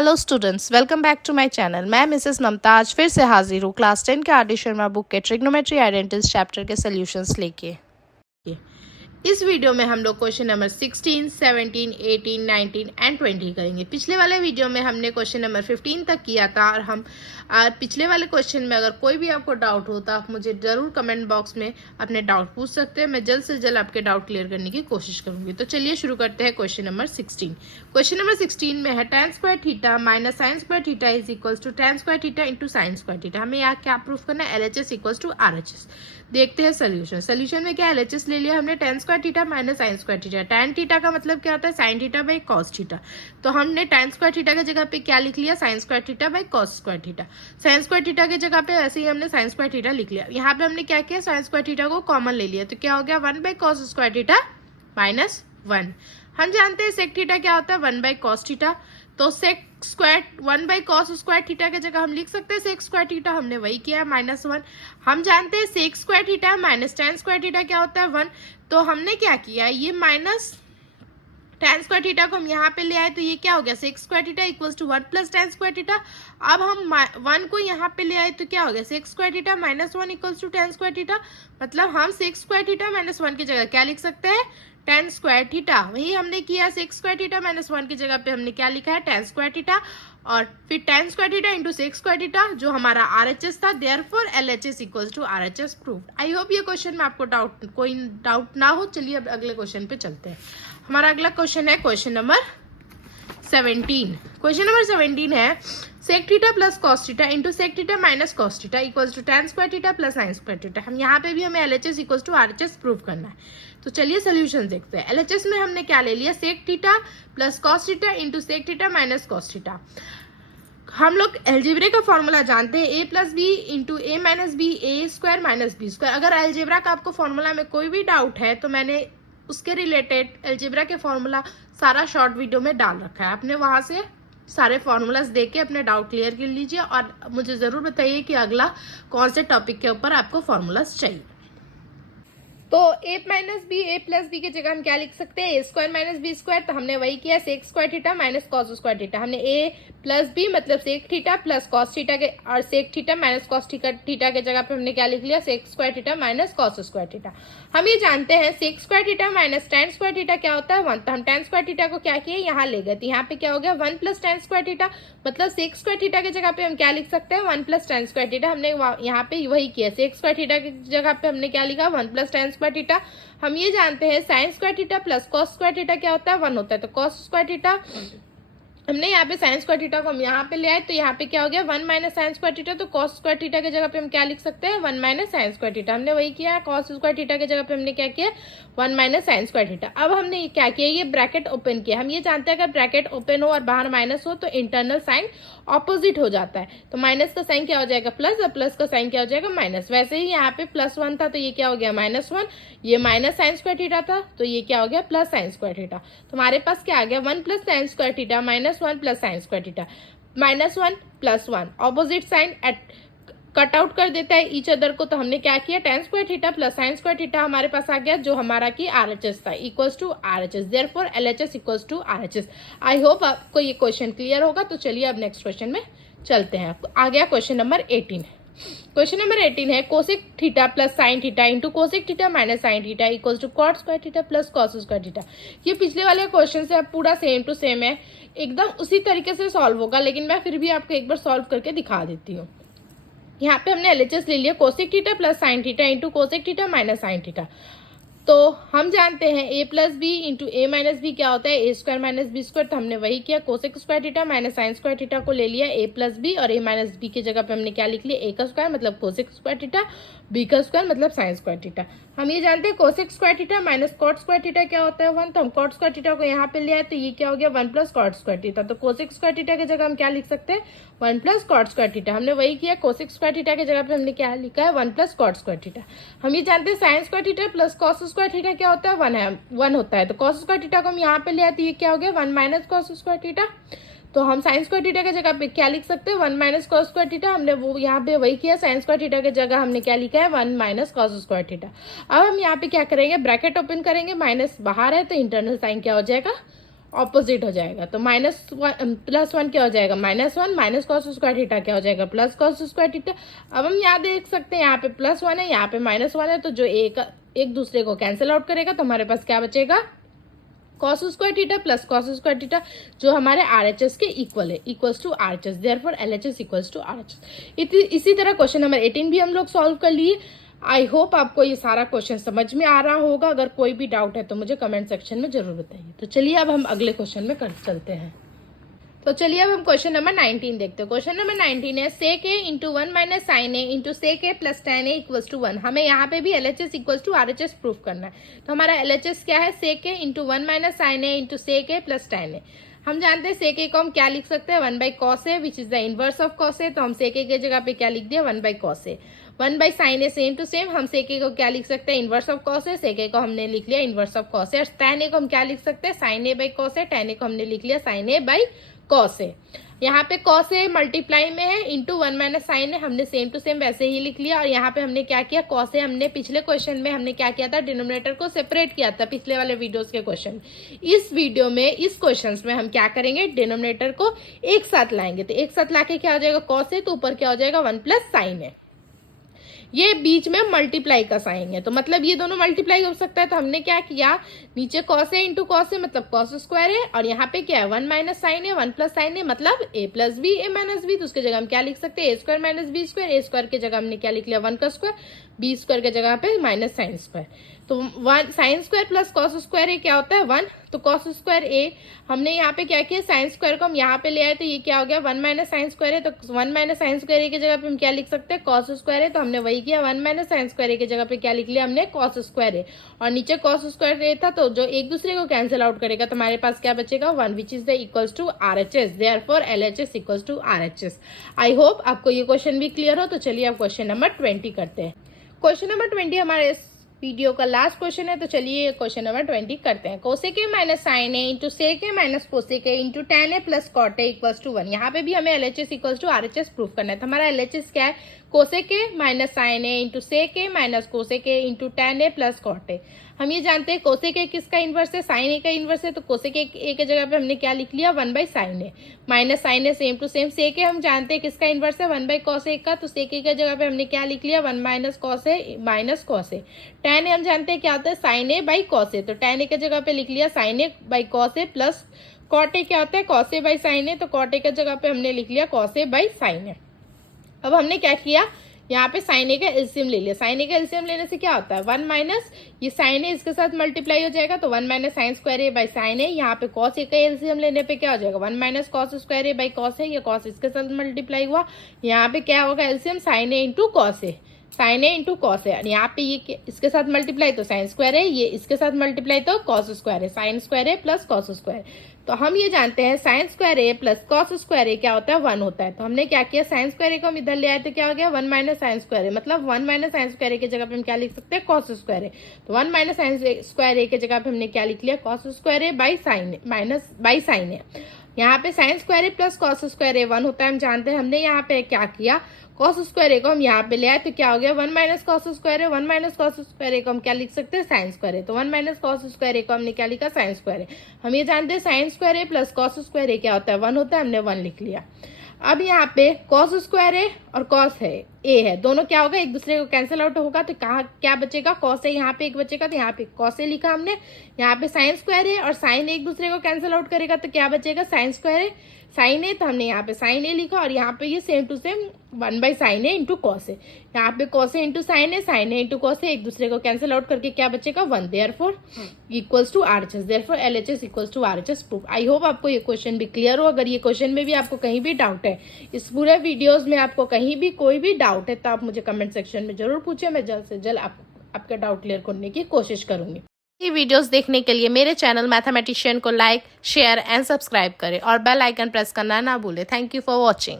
Hello students, welcome back to my channel. मैं Mrs Mamta आज फिर से हाजिर हूँ क्लास 10 के आर.डी. शर्मा बुक के ट्रिग्नोमेट्री आइडेंटिटीज चैप्टर के सॉल्यूशंस लेके। इस वीडियो में हम लोग क्वेश्चन नंबर 16, 17, 18, 19 एंड 20 करेंगे। पिछले वाले वीडियो में हमने क्वेश्चन नंबर 15 तक किया था और हम पिछले वाले क्वेश्चन में अगर कोई भी आपको डाउट हो तो आप मुझे ज़रूर कमेंट बॉक्स में अपने डाउट पूछ सकते हैं। मैं जल्द से जल्द आपके डाउट क्लियर करने की कोशिश करूंगी। तो चलिए शुरू करते हैं क्वेश्चन नंबर 16। क्वेश्चन नंबर 16 में है tan square theta minus sine square theta is equals to tan square theta into sine square theta. हमें यहाँ क्या प्रूफ करना है? LHS equals to RHS। देखते हैं सोल्यूशन। सोल्यूशन में क्या LHS ले लिया हमने, tan square theta minus sine square theta. tan theta का मतलब क्या होता है? Sine theta by cos theta. तो हमने tan स्क्वायर थीटा की जगह पे क्या लिख लिया? Sign square theta by cos square theta. Sign square theta की जगह पे वैसे ही हमने साइन स्क्वायर थीटा लिख लिया। यहाँ पे हमने क्या किया? साइन स्क्वायर थीटा को कॉमन ले लिया, तो क्या हो गया? 1 by cos square theta minus 1। हम जानते हैं सेक थीटा क्या होता है? 1 बाई कॉस थीटा। तो sec square 1 by cos square theta की जगह हम लिख सकते हैं सेक स्क्वायर थीटा। हमने वही किया, -1। हम जानते हैं sec square theta minus tan square theta क्या होता है? 1। तो हमने क्या किया? ये माइनस tan स्क्वायर थीटा को हम यहाँ पे ले आए, तो ये क्या हो गया? Sec square theta equals to 1 plus tan square theta. अब हम 1 को यहाँ पे ले आए तो क्या हो गया? Sec square theta minus 1 equals to tan square theta. मतलब हम सेक स्क्वायर थीटा माइनस 1 की जगह क्या लिख सकते हैं? tan square theta. वही हमने किया, सेक स्क्वायर थीटा माइनस 1 की जगह पे हमने क्या लिखा है? tan square theta. और फिर tan square theta into sec square theta जो हमारा RHS था। Therefore LHS equals to RHS proved. I hope ये क्वेश्चन में आपको कोई डाउट ना हो। चलिए अब अगले क्वेश्चन पे चलते हैं। हमारा अगला क्वेश्चन है क्वेश्चन नंबर 17। क्वेश्चन नंबर 17 है sec theta plus cos theta into sec theta minus cos theta equals to tan square theta plus sine square theta. हम यहाँ पे भी हमें LHS equals to RHS prove करना है। तो चलिए सोल्यूशन देखते हैं। LHS में हमने क्या ले लिया? Sec theta plus cos theta into sec theta minus cos theta. हम लोग अलजेब्रा का फॉर्मूला जानते हैं, a plus B into A minus B, A square minus B square. अगर अलजेब्रा का आपको फॉर्मूला में कोई भी डाउट है तो मैंने उसके रिलेटेड अलजेब्रा के फॉर्मूला सारा शॉर्ट वीडियो में डाल रखा है। आपने वहां से सारे फॉर्मूलाज देख के अपने डाउट क्लियर कर लीजिए और मुझे ज़रूर बताइए कि अगला कौन से टॉपिक के ऊपर आपको फॉर्मूलाज चाहिए। तो a minus B, A plus B की जगह हम क्या लिख सकते हैं? A square minus B square. तो हमने वही किया, sec square theta minus cos square theta. हमने a प्लस बी मतलब sec theta plus cos theta के और sec theta minus cos theta के जगह पे हमने क्या लिख लिया? Sec square theta minus cos square theta. हम ये जानते हैं sec square theta minus tan square theta क्या होता है? 1। तो हम tan स्क्वायर थीटा को क्या किए? यहाँ ले गए, तो यहाँ पे क्या हो गया? 1 प्लस tan स्क्वायर थीटा। मतलब सेक स्क्वायर थीटा की जगह पे हम क्या लिख सकते हैं? 1 प्लस tan स्क्वायर थीटा। हमने यहाँ पे वही किया, सेक स्क्वायर थीटा की जगह पे हमने क्या लिखा? 1 प्लस tan स्क्वायर थीटा। हम ये जानते हैं sign square theta plus cos square theta क्या होता है? 1 होता है। तो कॉस स्क्वायर थीटा हमने यहाँ पे साइन स्क्वायर थीटा को हम यहाँ पे ले आए, तो यहाँ पे क्या हो गया? 1 माइनस साइन स्क्वायर थीटा। तो कॉस स्क्वायर थीटा की जगह पे हम क्या लिख सकते हैं? 1 माइनस साइन स्क्वायर थीटा। हमने वही किया, कॉस स्क्वायर थीटा की जगह पे हमने क्या किया? 1 माइनस साइन स्क्वायर थीटा। अब हमने क्या किया? ये ब्रैकेट ओपन किया। हम ये जानते हैं अगर ब्रैकेट ओपन हो और बाहर माइनस हो तो इंटरनल साइन ऑपोजिट हो जाता है। तो माइनस का साइन क्या हो जाएगा? प्लस, और प्लस का साइन क्या हो जाएगा? माइनस। वैसे ही यहाँ पे +1 था तो ये क्या हो गया? -1। ये माइनस साइन स्क्वायर थीटा था तो ये क्या हो गया? Plus sine square theta. तो हमारे पास क्या आ गया? 1 plus sine square theta minus 1 plus sine square theta. -1 +1 opposite sign cut out कर देता है ईच अदर को। तो हमने क्या किया? tan square theta plus sine square theta हमारे पास आ गया जो हमारा की RHS था, equals to RHS। Therefore LHS equals to RHS। I hope आपको ये क्वेश्चन क्लियर होगा। तो चलिए अब नेक्स्ट क्वेश्चन में चलते हैं। आ गया क्वेश्चन नंबर 18। क्वेश्चन नंबर 18 है cosec theta plus sine theta into cosec theta minus sine theta equals to cot square theta plus cos square theta. ये पिछले वाले क्वेश्चन से अब पूरा सेम टू सेम है, एकदम उसी तरीके से सॉल्व होगा, लेकिन मैं फिर भी आपको एक बार सॉल्व करके दिखा देती हूँ। यहाँ पे हमने LHS ले लिया cosec theta plus sine theta into cosec theta minus sine theta. तो हम जानते हैं a plus B into A minus B क्या होता है? A square minus B square. तो हमने वही किया, cosec square theta minus sine square theta को ले लिया a प्लस बी और a माइनस बी की जगह पे हमने क्या लिख लिया? a का स्क्वायर मतलब कोसेक स्क्वायर थीटा, b का स्क्वायर मतलब साइन स्क्वायर थीटा। हम ये जानते हैं cosec square theta minus cot square theta क्या होता है? 1। तो हम कॉट स्क्वायर थीटा को यहाँ पे ले आए तो ये क्या हो गया? 1 प्लस कॉट स्क्वायर थीटा। तो कोसेक स्क्वायर थीटा की जगह हम क्या लिख सकते हैं? 1 प्लस कॉट स्क्वायर थीटा। हमने वही किया, कोसेक स्क्वायर थीटा की जगह पे हमने क्या लिखा है? 1 प्लस कॉट स्क्वायर थीटा। हम ये जानते हैं sign square theta plus cos square theta क्या होता है? 1 होता है। तो कॉस स्क्वायर थीटा को हम यहाँ पे ले आते, ये क्या हो गया? 1 माइनस कॉस स्क्वायर थीटा। तो हम साइन स्क्वायर थीटा की जगह पे क्या लिख सकते हैं? 1 माइनस कॉस स्क्वायर थीटा। हमने वो यहाँ पे वही किया, साइन स्क्वायर थीटा की जगह हमने क्या लिखा है? 1 माइनस कॉस स्क्वायर थीटा। अब हम यहाँ पे क्या करेंगे? ब्रैकेट ओपन करेंगे, माइनस बाहर है तो इंटरनल साइन क्या हो जाएगा? ऑपोजिट हो जाएगा। तो -1 क्या हो जाएगा, -1 माइनस कॉस स्क्वायर थीटा क्या हो जाएगा, प्लस कॉस स्क्वायर थीटा। अब हम यहाँ देख सकते हैं यहाँ पे +1 है, यहाँ पे -1 है, तो जो एक दूसरे को कैंसिल आउट करेगा तो हमारे पास क्या बचेगा, cos square theta plus cos square theta, जो हमारे RHS के इक्वल है, equals to RHS, therefore LHS equals to RHS। इसी तरह क्वेश्चन नंबर 18 भी हम लोग सॉल्व कर लिए। आई होप आपको ये सारा क्वेश्चन समझ में आ रहा होगा। अगर कोई भी डाउट है तो मुझे कमेंट सेक्शन में जरूर बताइए। तो चलिए अब हम अगले क्वेश्चन में चलते हैं। तो चलिए अब हम क्वेश्चन नंबर 19 देखते हैं। क्वेश्चन नंबर 19 है sec a into 1 minus sine A into sec a plus tan a equals to 1। हमें यहाँ पे भी LHS equals to RHS proof करना है। तो हमारा LHS क्या है, sec a into 1 minus sine A into sec a plus tan a। हम जानते हैं sec a को हम क्या लिख सकते हैं, 1 by cos A which is the inverse of cos A. तो हम sec a की जगह पे क्या लिख दिया, 1 by cos A. 1 by sine A same to same, हम sec a को क्या लिख सकते हैं, inverse of cos A. sec a को हमने लिख लिया इनवर्स ऑफ कॉस ए। और tan a को हम क्या लिख सकते हैं, sine A by cos A. tan a को हमने लिख लिया sine A by cos A. यहाँ पे कॉस ए मल्टीप्लाई में है, इंटू 1 माइनस साइन ए, हमने सेम टू सेम वैसे ही लिख लिया। और यहाँ पे हमने क्या किया, कॉस ए हमने पिछले क्वेश्चन में हमने क्या किया था, डिनोमिनेटर को सेपरेट किया था पिछले वाले वीडियोस के क्वेश्चन। इस वीडियो में इस क्वेश्चन में हम क्या करेंगे, डिनोमिनेटर को एक साथ लाएंगे। तो एक साथ लाके क्या हो जाएगा, कॉस ए, तो ऊपर क्या हो जाएगा 1 प्लस साइन ए। ये बीच में मल्टीप्लाई का साइन है, तो मतलब ये दोनों मल्टीप्लाई हो सकता है। तो हमने क्या किया, नीचे कॉस ए इंटू कॉस ए मतलब कॉस स्क्वायर है, और यहाँ पे क्या है 1 माइनस साइन है, 1 प्लस साइन है मतलब a plus B A minus B. तो उसके जगह हम क्या लिख सकते हैं, a square minus B square. a square की जगह हमने क्या लिख लिया, 1 का स्क्वायर, बी स्क्वायर की जगह पे माइनस साइन स्क्वायर। तो 1 sine square plus cos square A क्या होता है 1। तो कॉस स्क्वायर ए हमने यहाँ पे क्या किया, साइन स्क्वायर को हम यहाँ पे ले आए, तो ये क्या हो गया 1 माइनस साइन स्क्वायर है। तो 1 माइनस साइन स्क्वायर ए की जगह पे हम क्या लिख सकते हैं, कॉस स्क्वायर है। तो हमने वही किया, 1 माइनस साइन स्क्वायर ए की जगह पे क्या लिख लिया हमने, कॉस स्क्वायर है। और नीचे कॉस स्क्वायर ए था, तो जो एक दूसरे को कैंसिल आउट करेगा तो हमारे पास क्या बचेगा, 1 which is the equals to RHS, therefore LHS equals to RHS। I hope आपको ये क्वेश्चन भी क्लियर हो। तो चलिए अब क्वेश्चन नंबर 20 करते हैं। क्वेश्चन नंबर 20 हमारे इस वीडियो का लास्ट क्वेश्चन है। तो चलिए क्वेश्चन नंबर 20 करते हैं। Cosec A minus sine A into sec A minus cosec A into tan A plus cot A equals to 1। यहाँ पे भी हमें LHS equals to RHS proof करना है। तो हमारा LHS क्या है, cosec A minus sine A into sec A minus cosec A into tan A plus cot A. हम ये जानते हैं कोसेक ए किसका इन्वर्स है, साइन ए का इन्वर्स है। तो कोसेक ए के जगह पे हमने क्या लिख लिया, 1 by sine A minus sine A same to same. Sec A हम जानते हैं किसका इन्वर्स है, 1 बाई कॉस ए का। तो सेक ए के जगह पे हमने क्या लिख लिया, 1 minus cos A minus cos A. tan A हम जानते हैं क्या होता है, sine A by cos A. तो tan ए के जगह पे लिख लिया sine A by cos A plus cot A क्या होता है, cos A by sine A. तो कॉट ए के जगह पे हमने लिख लिया cos A by sine A. अब हमने क्या किया, यहाँ पे साइन ए का एलसीएम ले लिया। साइन ए का एलसीएम लेने से क्या होता है, 1 माइनस ये साइन ए इसके साथ मल्टीप्लाई हो जाएगा, तो 1 minus sine square A by sine A. यहाँ पे कॉस ए का एलसीएम लेने पे क्या हो जाएगा, 1 minus cos square A by cos A. ये कॉस इसके साथ मल्टीप्लाई हुआ, यहाँ पे क्या होगा LCM, sign A into cos A, sine A into cos है। यहाँ पे ये इसके साथ मल्टीप्लाई तो साइन स्क्वायर है, ये इसके साथ मल्टीप्लाई तो कॉस स्क्वायर है, साइन स्क्वायर है प्लस कॉस स्क्वायर। तो हम ये जानते हैं sign square A plus cos square A क्या होता है, 1 होता है। तो हमने क्या किया, साइन स्क्वायर ए को हम इधर ले आए तो क्या हो गया, 1 माइनस साइन स्क्वायर ए, मतलब 1 माइनस साइन स्क्वायर ए की जगह पे हम क्या लिख सकते हैं, कॉस स्क्वायर ए। तो 1 माइनस साइन स्क्वायर ए की जगह पे हमने क्या लिख लिया, cos square A by sine minus by sine A. यहाँ पे sine square A plus cos square A 1 होता है, हम जानते हैं। हमने यहाँ पे क्या किया, कॉस स्क्वायर ए को हम यहाँ पे ले आए तो क्या हो गया, 1 minus cos square A. 1 minus cos square ए को हम क्या लिख सकते हैं, साइन स्क्वायर ए। तो 1 माइनस कॉस स्क्वायर ए को हमने क्या लिखा, साइन स्क्वायर ए। हम ये जानते हैं sign square A plus cos square A क्या होता है, 1 होता है, हमने 1 लिख लिया। अब यहाँ पे कॉस स्क्वायर ए और कॉस है ए है, दोनों क्या होगा, एक दूसरे को कैंसिल आउट होगा। तो कहाँ क्या बचेगा, कॉस ए यहाँ पे एक बचेगा, तो यहाँ पे कॉस ए लिखा हमने। यहाँ पे साइन स्क्वायर ए और साइन एक दूसरे को कैंसिल आउट करेगा तो क्या बचेगा, sign square A sine A. तो हमने यहाँ पे साइन ए लिखा, और यहाँ पे ये same to same 1 by sine A into cos A. यहाँ पे cos A into sine A, sine A into cos A, एक दूसरे को कैंसिल आउट करके क्या बचेगा, 1। Therefore equals to RHS, therefore LHS equals to RHS proof. I hope आपको ये क्वेश्चन भी क्लियर हो। अगर ये क्वेश्चन में भी आपको कहीं भी डाउट है, इस पूरे वीडियोज में आपको कहीं भी कोई भी डाउट है, तो आप मुझे कमेंट सेक्शन में जरूर पूछे। मैं जल्द से जल्द आपका डाउट क्लियर करने की कोशिश करूंगी। ये वीडियोस देखने के लिए मेरे चैनल मैथमेटिशियन को लाइक, शेयर एंड सब्सक्राइब करें और बेल आइकन प्रेस करना ना भूलें। Thank you for watching.